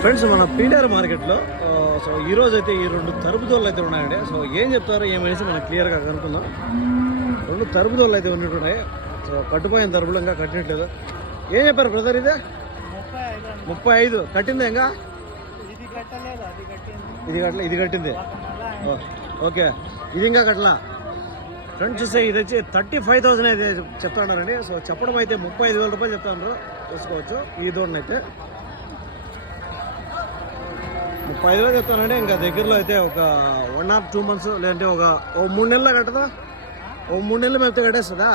Friends మన పీలేరు మార్కెట్లో so ఈరోజు అయితే ఈ రెండు తరుపుదోళ్ళు అయితే ఉన్నాయండి. సో ఏం చెప్తారో ఏమనేసి మనం క్లియర్గా కనుక్కుందాం. రెండు తరుపుదోళ్ళు అయితే ఉన్నట్టున్నాయి. సో కట్టుపోయిన తరుపులు ఇంకా కట్టినట్లేదు. ఏం చెప్పారు బ్రదర్? ఇదే 35 కట్టిందా? ఇంకా ఇది కట్టింది. ఓకే, ఇది ఇంకా కట్టలా. ఫ్రెండ్స్ చూస్తే ఇది వచ్చి 35,000 అయితే చెప్తున్నారండి. సో చెప్పడం అయితే 35,000 రూపాయలు చెప్తున్నారు. చూసుకోవచ్చు ఈ దూడని అయితే 35,000 చెప్తానండి. ఇంకా దగ్గరలో అయితే ఒక 1 or 2 months లేదంటే ఒక 3 నెలలు కట్టదా? 3 నెలలు మేపితే కట్టేస్తుందా?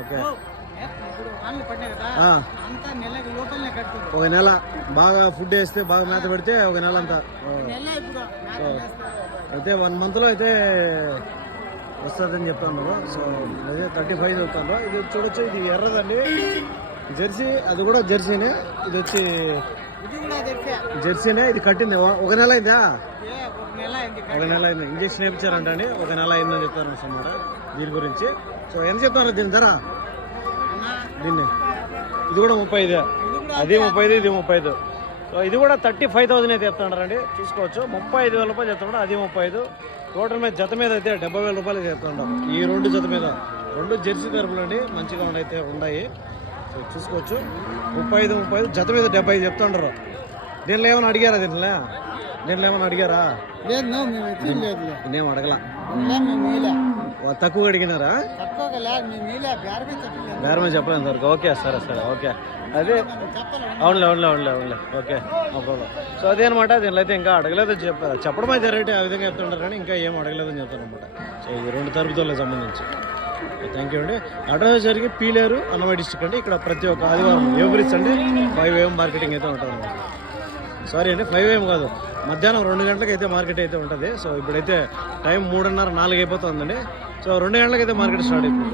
ఓకే, ఒక నెల బాగా ఫుడ్ వేస్తే బాగా మేత పెడితే ఒక నెల అంతా అయితే 1 monthలో అయితే వస్తుందని చెప్తాను. సో అదే 35 చెప్తాను. ఇది చూడొచ్చు, ఇది ఎర్రదండి జెర్సీ. అది కూడా జెర్సీనే. ఇది వచ్చి జెర్సీనే. ఇది కట్టింది ఒక నెల అయిందా? ఒక నెల అయింది. ఇంజక్షన్ వేయించారంట అండి. ఒక నెల అయిందని చెప్తారు అన్నమాట దీని గురించి. సో ఎంత చెప్తారు దీని ధర? దీన్ని ఇది కూడా 35, అది 35, ఇది 35. సో ఇది కూడా 35,000 అయితే చెప్తున్నారండి. చూసుకోవచ్చు, 35,000 రూపాయలు చెప్తున్నాడు. అది 35. టోటల్ మీద జత మీద అయితే 70,000 రూపాయలు చెప్తుంటాం. ఈ రెండు జత మీద, రెండు జెర్సీ తరపులు అండి, మంచిగా అయితే ఉన్నాయి. సో చూసుకోవచ్చు, 35 జత మీద 70 చెప్తుంటారు. దీనిలో ఏమైనా అడిగారా? దీనిలో ఏమైనా అడిగారా? నేనేం అడగలా. తక్కువ అడిగినారా? బేరమే చెప్పలేదు వరకు. ఓకే, సరే. ఓకే, అదే అవునులే. ఓకే, సో అదే అనమాట. దీనిలో అయితే ఇంకా అడగలేదని చెప్పడం అయితే రేట్ ఆ విధంగా చెప్తుంటారు, కానీ ఇంకా ఏం అడగలేదని చెప్తారు అనమాట. సో ఈ రెండు తరపుదోళ్ళకి సంబంధించి థ్యాంక్ యూ అండి. అడ్రస్ వచ్చేసరికి పీలేరు, అన్నమయ్య డిస్ట్రిక్ట్ అండి. ఇక్కడ ప్రతి ఒక్క ఆదివారం ఎవ్రీ సండే 5 AM మార్కెటింగ్ అయితే ఉంటుంది అనమాట. సారీ అండి, 5 AM కాదు, మధ్యాహ్నం 2 గంటలకు అయితే మార్కెట్ అయితే ఉంటుంది. సో ఇప్పుడైతే టైం 3:30, 4 అయిపోతుందండి. సో 2 గంటలకు అయితే మార్కెట్ స్టార్ట్ అయిపోతుంది.